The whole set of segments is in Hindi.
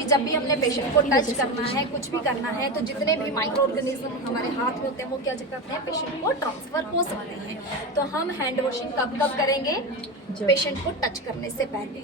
कि जब भी हमने पेशेंट को टच करना है, कुछ भी करना है, तो जितने भी माइक्रो ऑर्गेनिज्म हमारे हाथ में होते हैं वो क्या करते हैं, पेशेंट को ट्रांसफर हो सकते हैं। तो हम हैंड वॉशिंग कब कब करेंगे? पेशेंट को टच करने से पहले,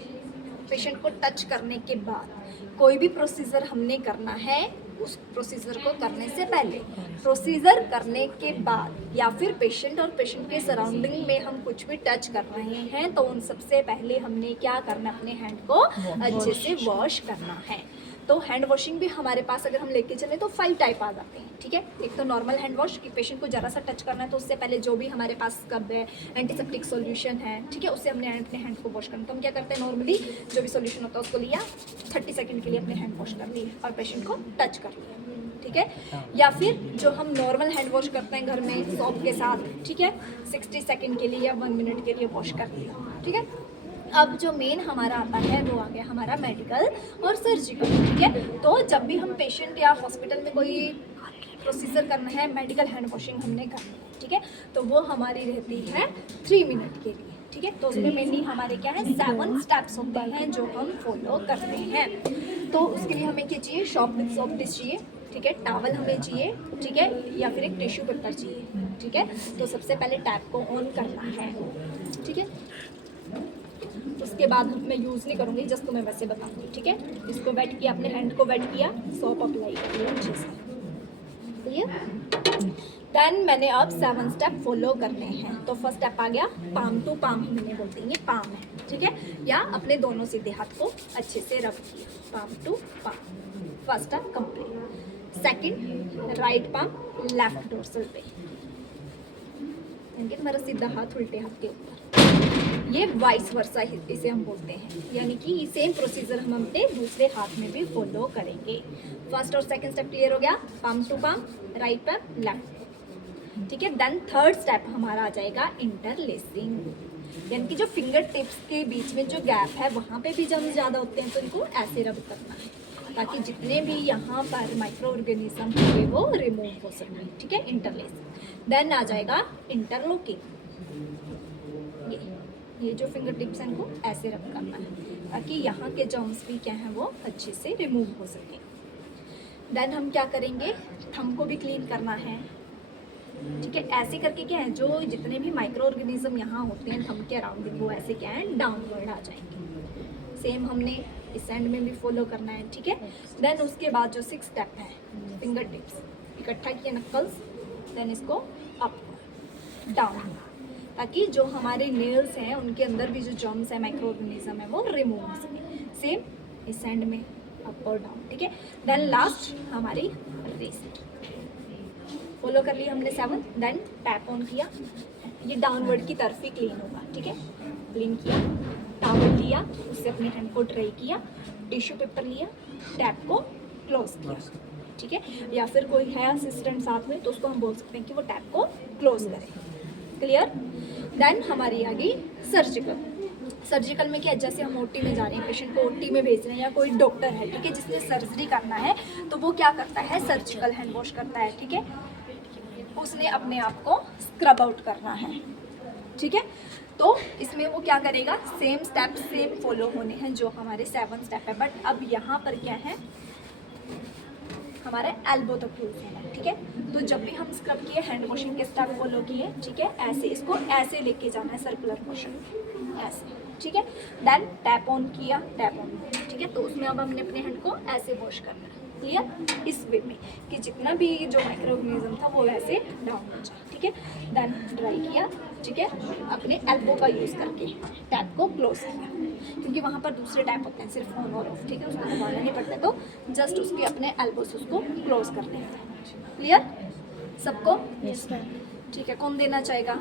पेशेंट को टच करने के बाद। कोई भी प्रोसीजर हमने करना है, उस प्रोसीजर को करने से पहले, प्रोसीजर करने के बाद, या फिर पेशेंट और पेशेंट के सराउंडिंग में हम कुछ भी टच कर रहे हैं तो उन सबसे पहले हमने क्या करना है, अपने हैंड को अच्छे से वॉश करना है। तो हैंड वॉशिंग भी हमारे पास अगर हम लेके चले तो 5 टाइप आ जाते हैं, ठीक है। एक तो नॉर्मल हैंड वॉश, कि पेशेंट को जरा सा टच करना है तो उससे पहले जो भी हमारे पास स्क्रब है, एंटीसेप्टिक सॉल्यूशन है, ठीक है, उससे हमने अपने हैंड को वॉश करना। तो हम क्या करते हैं, नॉर्मली जो भी सॉल्यूशन होता है उसको लिया, 30 सेकंड के लिए अपने हैंड वॉश कर लिए और पेशेंट को टच कर लिया, ठीक है। या फिर जो हम नॉर्मल हैंड वॉश करते हैं घर में सोप के साथ, ठीक है, 60 सेकंड के लिए या 1 मिनट के लिए वॉश कर लिया, ठीक है। अब जो मेन हमारा आता है वो आ गया हमारा मेडिकल और सर्जिकल, ठीक है। तो जब भी हम पेशेंट या हॉस्पिटल में कोई प्रोसीजर करना है, मेडिकल हैंड वॉशिंग हमने करनी है, ठीक है, तो वो हमारी रहती है 3 मिनट के लिए, ठीक है। तो उसमें मेनली हमारे क्या है, 7 स्टेप्स होते हैं जो हम फॉलो करते हैं। तो उसके लिए हमें क्या चाहिए, सोप डिश चाहिए, ठीक है, टॉवल हमें चाहिए, ठीक है, या फिर एक टिश्यू पेपर चाहिए, ठीक है। तो सबसे पहले टैप को ऑन करना है, ठीक है। उसके बाद मैं यूज़ नहीं करूँगी, जस्ट तुम्हें वैसे बताऊँगी, ठीक है। इसको वेट किया, अपने हैंड को वेट किया, सोप अप्लाई कर लिया अच्छे से, क्लियर। देन मैंने अब 7 स्टेप फॉलो करने हैं। तो फर्स्ट स्टेप आ गया पाम टू पाम, हमने बोलते हैं ये पाम है, ठीक है, या अपने दोनों सीधे हाथ को अच्छे से रब किया, palm to palm, first step complete. Second, right palm left dorsal पे, यानी कि तुम्हारा सीधा हाथ उल्टे हाथ के ऊपर, ये वाइस वर्सा इसे हम बोलते हैं, यानी कि सेम प्रोसीजर हम अपने दूसरे हाथ में भी फॉलो करेंगे। फर्स्ट और सेकंड स्टेप क्लियर हो गया, palm to palm, right palm left, ठीक है। देन थर्ड स्टेप हमारा आ जाएगा इंटरलेसिंग, यानी कि जो फिंगर टिप्स के बीच में जो गैप है वहाँ पे भी जम ज़्यादा होते हैं तो इनको ऐसे रब करना है ताकि जितने भी यहाँ पर माइक्रो ऑर्गेनिज्म होंगे वो रिमूव हो सकें, ठीक है, इंटरलेसिंग। देन आ जाएगा इंटरलॉकिंग, ये जो फिंगर टिप्स हैं इनको ऐसे रब करना है ताकि यहाँ के जर्म्स भी क्या हैं वो अच्छे से रिमूव हो सके। देन हम क्या करेंगे, थंब को भी क्लीन करना है, ठीक है। ऐसे करके क्या है, जो जितने भी माइक्रो ऑर्गेनिज्म यहाँ होते हैं थंब के अराउंड वो ऐसे क्या है डाउनवर्ड आ जाएंगे। सेम हमने इस एंड में भी फॉलो करना है, ठीक है। देन उसके बाद जो 6 स्टेप है, फिंगर टिप्स इकट्ठा किए नक्कल्स, देन इसको अप डाउन, ताकि जो हमारे नेल्स हैं उनके अंदर भी जो जर्म्स है, माइक्रो ऑर्गेनिज्म है वो रिमूव हो सके। सेम इस एंड में अप और डाउन, ठीक है। देन लास्ट हमारी रेस्ट फॉलो कर लिया हमने 7। देन टैप ऑन किया, ये डाउनवर्ड की तरफ ही क्लीन होगा, ठीक है। क्लीन किया, टॉवल लिया, उससे अपने हैंड को ड्राई किया, टिश्यू पेपर लिया, टैप को क्लोज किया, ठीक है। या फिर कोई है असिस्टेंट साथ में तो उसको हम बोल सकते हैं कि वो टैप को क्लोज करे, क्लियर। देन हमारी आ गई सर्जिकल। सर्जिकल में क्या है, जैसे हम ओटी में जा रहे हैं, पेशेंट को ओटी में भेज रहे हैं या कोई डॉक्टर है, ठीक है, जिसने सर्जरी करना है तो वो क्या करता है, सर्जिकल हैंड वॉश करता है, ठीक है। उसने अपने आप को स्क्रब आउट करना है, ठीक है। तो इसमें वो क्या करेगा, सेम स्टेप सेम फॉलो होने हैं जो हमारे 7 स्टेप है, बट अब यहाँ पर क्या है, हमारे एल्बो तक यूज होना है, ठीक है। तो जब भी हम स्क्रब किए, हैंड वॉशिंग के स्टेप फॉलो किए, ठीक है, ऐसे इसको ऐसे लेके जाना है, सर्कुलर मोशन ऐसे, ठीक है। देन टैप ऑन किया, टैप ऑन, ठीक है। तो उसमें अब हमने अपने हैंड को ऐसे वॉश करना है, क्लियर, इस वे में कि जितना भी जो माइक्रो ऑर्गेनिज्म था वो वैसे डाउन हो जाए, ठीक है। देन ड्राई किया, ठीक है, अपने एल्बो का यूज़ करके टैप को क्लोज किया, क्योंकि वहाँ पर दूसरे टैप होते हैं सिर्फ ऑन और ऑफ, ठीक है, उसको दबाना नहीं पड़ता, तो जस्ट उसके अपने एल्बो से उसको क्लोज कर लेते हैं, क्लियर सबको, ठीक है। कौन देना चाहेगा?